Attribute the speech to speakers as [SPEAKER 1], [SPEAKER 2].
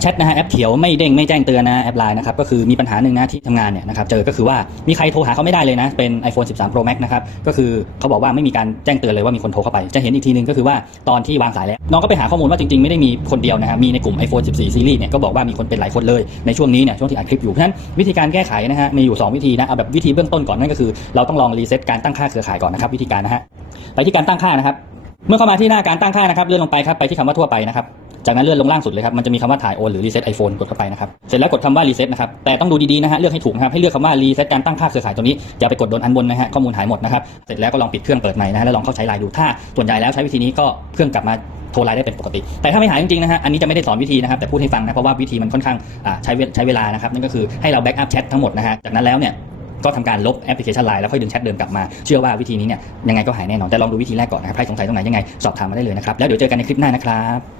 [SPEAKER 1] แชทนะฮะแอปเขียวไม่เด้งไม่แจ้งเตือนนะแอปไลน์นะครับก็คือมีปัญหาหนึ่งนะที่ทำงานเนี่ยนะครับเจอก็คือว่ามีใครโทรหาเขาไม่ได้เลยนะเป็น iPhone 13 Pro Max นะครับก็คือเขาบอกว่าไม่มีการแจ้งเตือนเลยว่ามีคนโทรเข้าไป จะเห็นอีกทีนึงก็คือว่าตอนที่วางสายแล้วน้องก็ไปหาข้อมูลว่าจริงๆไม่ได้มีคนเดียวนะฮะมีในกลุ่ม iPhone 14ซีรีส์เนี่ยก็บอกว่ามีคนเป็นหลายคนเลยในช่วงนี้เนี่ยช่วงที่อัดคลิปอยู่เพราะฉะนั้นวิธีการแก้ไขนะฮะมีอยู่สองวิธีนะเอาแบบวิธีเบื้องต้นก่อนนั่นก็คือเราต้องลองรีเซ็ตการตั้งค่าเครือข่ายก่อนนะครับวิธีการนะฮะไปที่การตั้งค่านะครับเมื่อเข้ามาที่หน้าการตั้งค่านะครับเลื่อนลงไปครับไปที่คำว่าทั่วไปนะครับ จากนั้นเลื่อนลงล่างสุดเลยครับ มันจะมีคำว่าถ่ายโอนหรือรีเซ็ตไอโฟนกดเข้าไปนะครับ เสร็จแล้วกดคำว่ารีเซ็ตนะครับ แต่ต้องดูดีๆนะฮะ เลือกให้ถูกนะครับ ให้เลือกคำว่ารีเซ็ตการตั้งค่าเครือข่ายตัวนี้ อย่าไปกดโดนอันบนนะฮะ ข้อมูลหายหมดนะครับ เสร็จแล้วก็ลองปิดเครื่องเปิดใหม่นะฮะ แล้วลองเข้าใช้ไลน์ดู ถ้าส่วนใหญ่แล้วใช้วิธีนี้ก็เครื่องกลับมาโทรไลน์ได้เป็นปกติ แต่ถ้าไม่หายจริงๆนะฮะ อันนี้จะไม่ได้สอนวิธีนะครับ แต่พูดให้ฟังนะ เพราะว่าวิธีมันค่อนข้างใช้ใช้เวลานะครับนั่นก็คือให้เราแบ็กอัพแชททั้งหมดนะฮะจากนั้นแล้วเนี่ยก็ทำการลบแอปพลิเคชันไลน์แล้วค่อยดึงแชทเดิมกลับมา เชื่อว่าวิธีนี้เนี่ยยังไงก็หายแน่นอนแต่ลองดูวิธีแรกก่อนนะครับใครสงสัยตรงไหนยังไงสอบถามมาได้เลยนะครับแล้วเดี๋ยวเจอกันในคลิปหน้านะครับ